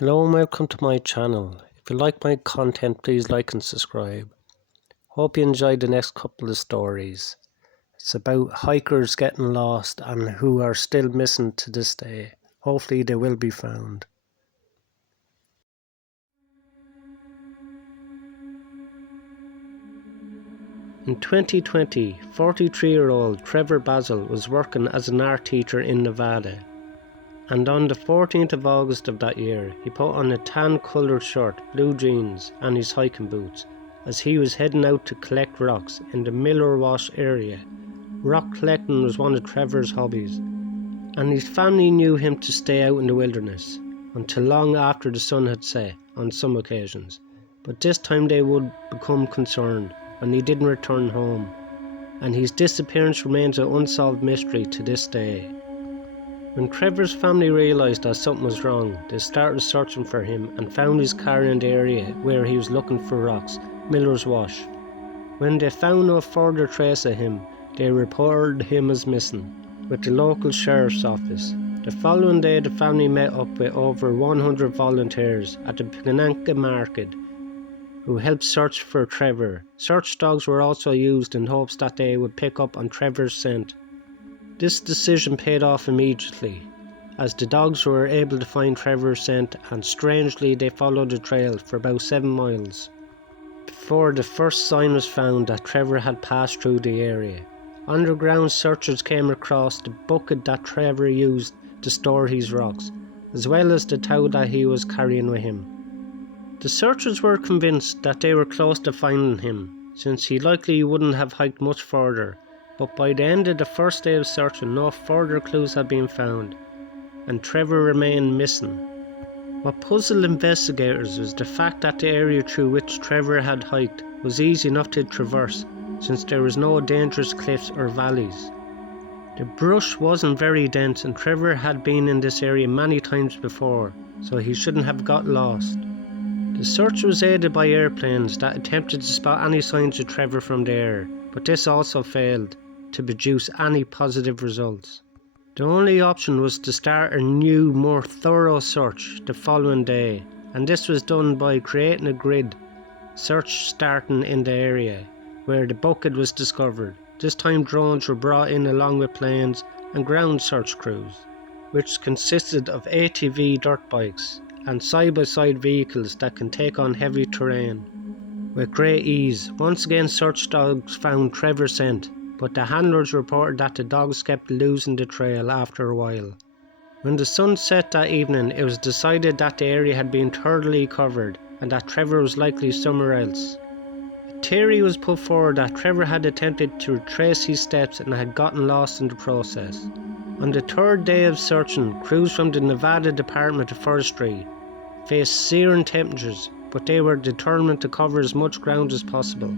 Hello and welcome to my channel. If you like my content, please like and subscribe. Hope you enjoy the next couple of stories. It's about hikers getting lost and who are still missing to this day. Hopefully they will be found. In 2020, 43-year-old Trevor Basil was working as an art teacher in Nevada. And on the 14th of August of that year, he put on a tan-coloured shirt, blue jeans and his hiking boots as he was heading out to collect rocks in the Miller Wash area. Rock collecting was one of Trevor's hobbies, and his family knew him to stay out in the wilderness until long after the sun had set on some occasions. But this time they would become concerned when he didn't return home, and his disappearance remains an unsolved mystery to this day. When Trevor's family realised that something was wrong, they started searching for him and found his car in the area where he was looking for rocks, Miller's Wash. When they found no further trace of him, they reported him as missing with the local sheriff's office. The following day, the family met up with over 100 volunteers at the Pinanka market who helped search for Trevor. Search dogs were also used in hopes that they would pick up on Trevor's scent. This decision paid off immediately, as the dogs were able to find Trevor's scent, and strangely they followed the trail for about 7 miles before the first sign was found that Trevor had passed through the area. Underground searchers came across the bucket that Trevor used to store his rocks, as well as the towel that he was carrying with him. The searchers were convinced that they were close to finding him, since he likely wouldn't have hiked much further. But by the end of the first day of searching, no further clues had been found, and Trevor remained missing. What puzzled investigators was the fact that the area through which Trevor had hiked was easy enough to traverse, since there was no dangerous cliffs or valleys. The brush wasn't very dense, and Trevor had been in this area many times before, so he shouldn't have got lost. The search was aided by airplanes that attempted to spot any signs of Trevor from the air, but this also failed to produce any positive results. The only option was to start a new, more thorough search the following day, and this was done by creating a grid search starting in the area where the bucket was discovered. This time drones were brought in along with planes and ground search crews, which consisted of ATV dirt bikes and side-by-side vehicles that can take on heavy terrain with great ease. Once again, search dogs found Trevor's scent, but the handlers reported that the dogs kept losing the trail after a while. When the sun set that evening, it was decided that the area had been thoroughly covered and that Trevor was likely somewhere else. A theory was put forward that Trevor had attempted to retrace his steps and had gotten lost in the process. On the third day of searching, crews from the Nevada Department of Forestry faced searing temperatures, but they were determined to cover as much ground as possible.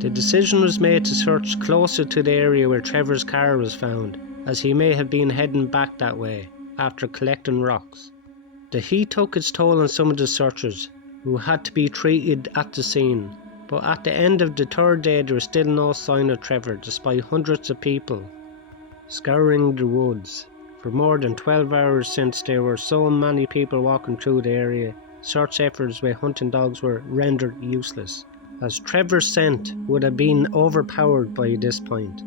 The decision was made to search closer to the area where Trevor's car was found, as he may have been heading back that way after collecting rocks. The heat took its toll on some of the searchers, who had to be treated at the scene, but at the end of the third day there was still no sign of Trevor, despite hundreds of people scouring the woods for more than 12 hours. Since there were so many people walking through the area, search efforts with hunting dogs were rendered useless, as Trevor's scent would have been overpowered by this point.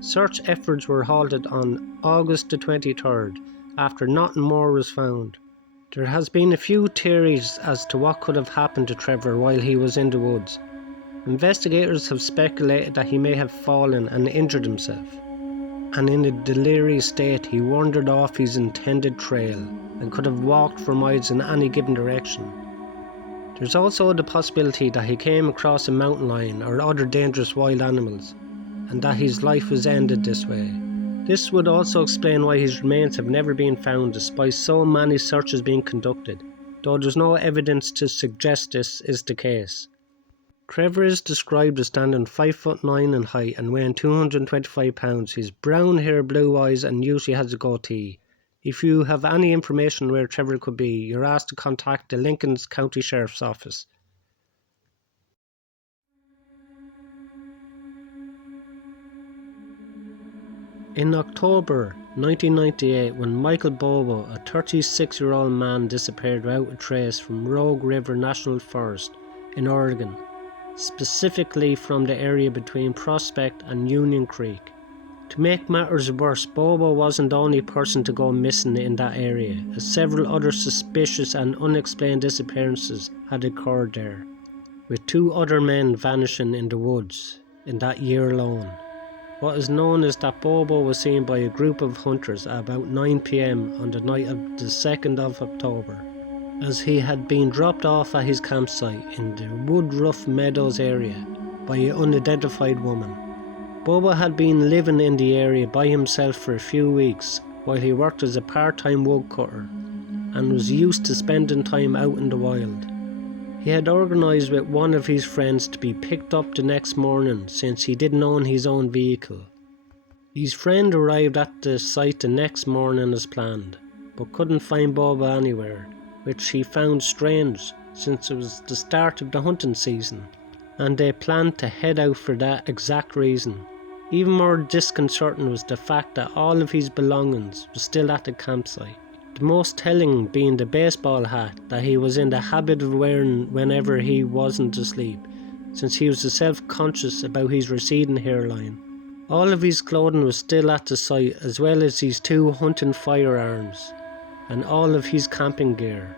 Search efforts were halted on August the 23rd after nothing more was found. There has been a few theories as to what could have happened to Trevor while he was in the woods. Investigators have speculated that he may have fallen and injured himself, and in a delirious state he wandered off his intended trail and could have walked for miles in any given direction. There's also the possibility that he came across a mountain lion or other dangerous wild animals, and that his life was ended this way. This would also explain why his remains have never been found despite so many searches being conducted, though there's no evidence to suggest this is the case. Trevor is described as standing 5'9" in height and weighing 225 pounds. He's brown hair, blue eyes, and usually has a goatee. If you have any information where Trevor could be, you're asked to contact the Lincoln County Sheriff's Office. In October, 1998, when Michael Bobo, a 36-year-old man, disappeared without a trace from Rogue River National Forest in Oregon, specifically from the area between Prospect and Union Creek. To make matters worse, Bobo wasn't the only person to go missing in that area, as several other suspicious and unexplained disappearances had occurred there, with 2 other men vanishing in the woods in that year alone. What is known is that Bobo was seen by a group of hunters at about 9 p.m. on the night of the 2nd of October, as he had been dropped off at his campsite in the Woodruff Meadows area by an unidentified woman. Bobo had been living in the area by himself for a few weeks while he worked as a part-time woodcutter and was used to spending time out in the wild. He had organised with one of his friends to be picked up the next morning since he didn't own his own vehicle. His friend arrived at the site the next morning as planned, but couldn't find Bobo anywhere, which he found strange since it was the start of the hunting season, and they planned to head out for that exact reason. Even more disconcerting was the fact that all of his belongings were still at the campsite. The most telling being the baseball hat that he was in the habit of wearing whenever he wasn't asleep, since he was self-conscious about his receding hairline. All of his clothing was still at the site, as well as his 2 hunting firearms and all of his camping gear.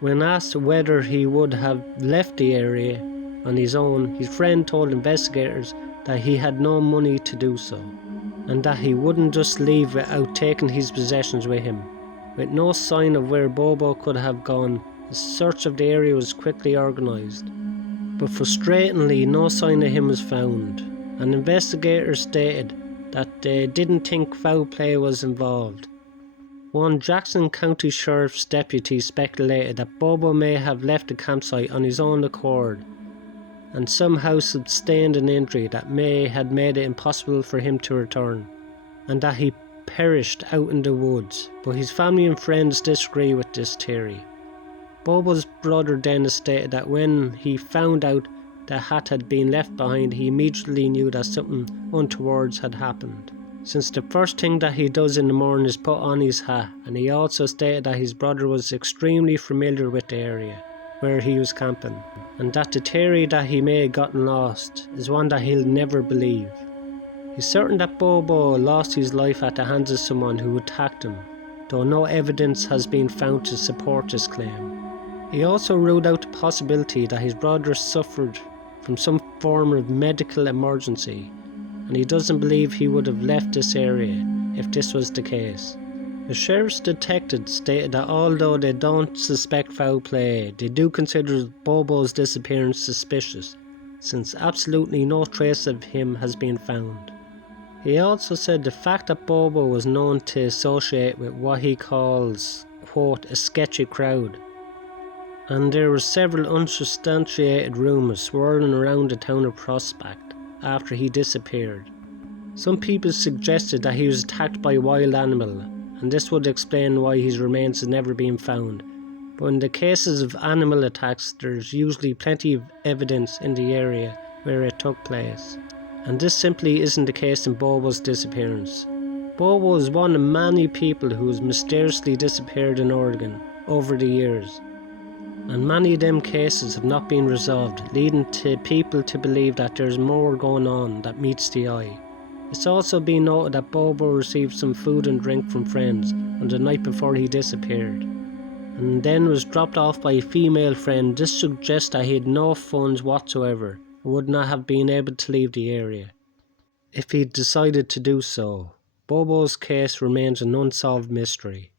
When asked whether he would have left the area on his own, his friend told investigators that he had no money to do so, and that he wouldn't just leave without taking his possessions with him. With no sign of where Bobo could have gone, a search of the area was quickly organised. But frustratingly, no sign of him was found, and investigators stated that they didn't think foul play was involved. One Jackson County Sheriff's deputy speculated that Bobo may have left the campsite on his own accord and somehow sustained an injury that had made it impossible for him to return, and that he perished out in the woods, but his family and friends disagree with this theory. Bobo's brother Dennis stated that when he found out the hat had been left behind, he immediately knew that something untoward had happened, since the first thing that he does in the morning is put on his hat, and he also stated that his brother was extremely familiar with the area where he was camping, and that the theory that he may have gotten lost is one that he'll never believe. He's certain that Bobo lost his life at the hands of someone who attacked him, though no evidence has been found to support this claim. He also ruled out the possibility that his brother suffered from some form of medical emergency, and he doesn't believe he would have left this area if this was the case. The sheriff's detective stated that although they don't suspect foul play, they do consider Bobo's disappearance suspicious, since absolutely no trace of him has been found. He also said the fact that Bobo was known to associate with what he calls, quote, a sketchy crowd, and there were several unsubstantiated rumours swirling around the town of Prospect after he disappeared. Some people suggested that he was attacked by a wild animal, and this would explain why his remains had never been found. But in the cases of animal attacks, there's usually plenty of evidence in the area where it took place, and this simply isn't the case in Bobo's disappearance. Bobo is one of many people who has mysteriously disappeared in Oregon over the years, and many of them cases have not been resolved, leading to people to believe that there's more going on that meets the eye. It's also been noted that Bobo received some food and drink from friends on the night before he disappeared, and then was dropped off by a female friend. This suggests that he had no funds whatsoever and would not have been able to leave the area if he decided to do so. Bobo's case remains an unsolved mystery.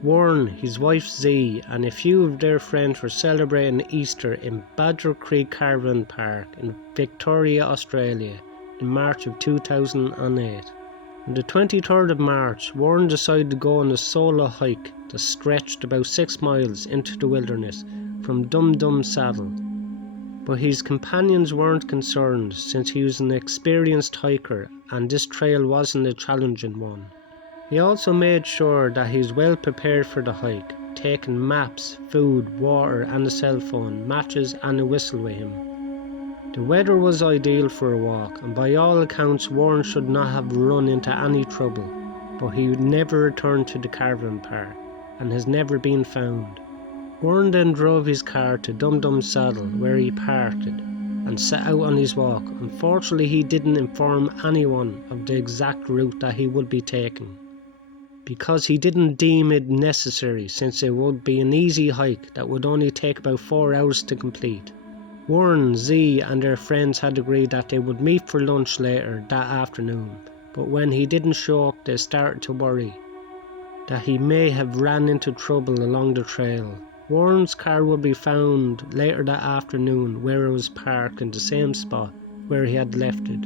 Warren, his wife Z, and a few of their friends were celebrating Easter in Badger Creek Caravan Park in Victoria, Australia in March of 2008. On the 23rd of March, Warren decided to go on a solo hike that stretched about 6 miles into the wilderness from Dum Dum Saddle. But his companions weren't concerned, since he was an experienced hiker and this trail wasn't a challenging one. He also made sure that he was well prepared for the hike, taking maps, food, water and a cell phone, matches and a whistle with him. The weather was ideal for a walk, and by all accounts Warren should not have run into any trouble, but he never returned to the caravan park and has never been found. Warren then drove his car to Dum Dum Saddle, where he parked it, and set out on his walk. Unfortunately, he didn't inform anyone of the exact route that he would be taking, because he didn't deem it necessary, since it would be an easy hike that would only take about 4 hours to complete. Warren, Z and their friends had agreed that they would meet for lunch later that afternoon, but when he didn't show up, they started to worry that he may have ran into trouble along the trail. Warren's car would be found later that afternoon where it was parked in the same spot where he had left it.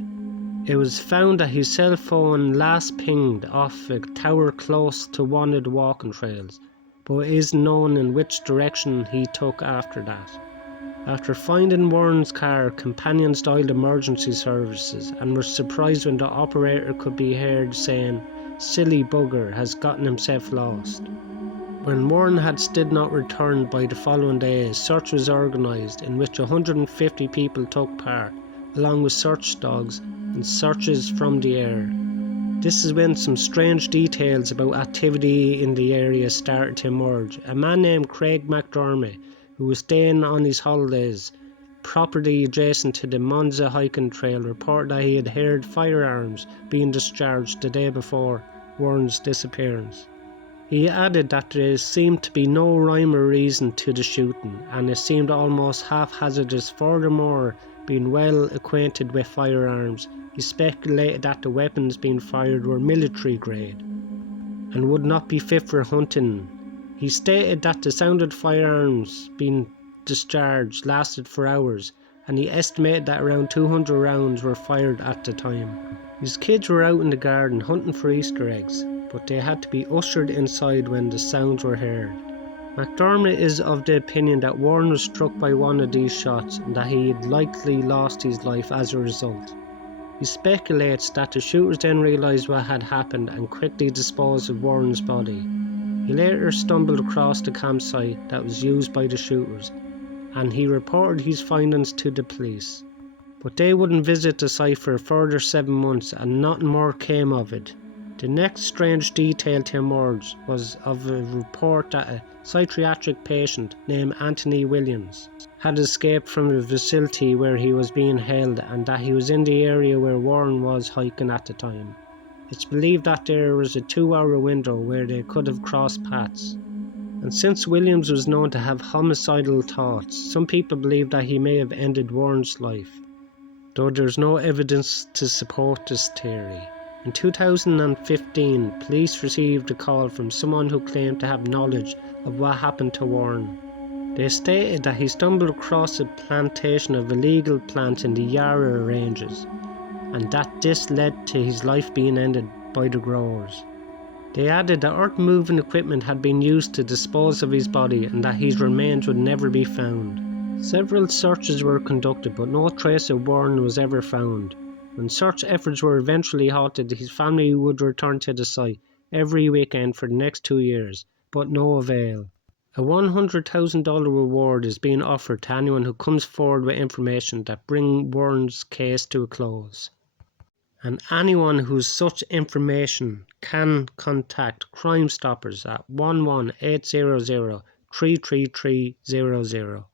It was found that his cell phone last pinged off a tower close to one of the walking trails, but it isn't known in which direction he took after that. After finding Warren's car, companions dialed emergency services and were surprised when the operator could be heard saying, "Silly bugger has gotten himself lost." When Warren had still not returned by the following day, a search was organised in which 150 people took part, along with search dogs and searches from the air. This is when some strange details about activity in the area started to emerge. A man named Craig McDermott, who was staying on his holidays property adjacent to the Monza hiking trail, reported that he had heard firearms being discharged the day before Warren's disappearance. He added that there seemed to be no rhyme or reason to the shooting, and it seemed almost haphazardous. Furthermore, being well acquainted with firearms, he speculated that the weapons being fired were military grade and would not be fit for hunting. He stated that the sound of firearms being discharged lasted for hours, and he estimated that around 200 rounds were fired at the time. His kids were out in the garden hunting for Easter eggs, but they had to be ushered inside when the sounds were heard. McDermott is of the opinion that Warren was struck by one of these shots and that he had likely lost his life as a result. He speculates that the shooters then realised what had happened and quickly disposed of Warren's body. He later stumbled across the campsite that was used by the shooters, and he reported his findings to the police. But they wouldn't visit the site for a further 7 months, and nothing more came of it. The next strange detail to emerge was of a report that a psychiatric patient named Anthony Williams had escaped from the facility where he was being held, and that he was in the area where Warren was hiking at the time. It's believed that there was a 2-hour window where they could have crossed paths. And since Williams was known to have homicidal thoughts, some people believe that he may have ended Warren's life, though there's no evidence to support this theory. In 2015, police received a call from someone who claimed to have knowledge of what happened to Warren. They stated that he stumbled across a plantation of illegal plants in the Yarra Ranges, and that this led to his life being ended by the growers. They added that earth-moving equipment had been used to dispose of his body and that his remains would never be found. Several searches were conducted, but no trace of Warren was ever found. When search efforts were eventually halted, his family would return to the site every weekend for the next 2 years, but no avail. A $100,000 reward is being offered to anyone who comes forward with information that bring Warren's case to a close. And anyone whose such information can contact Crime Stoppers at 11800 33300.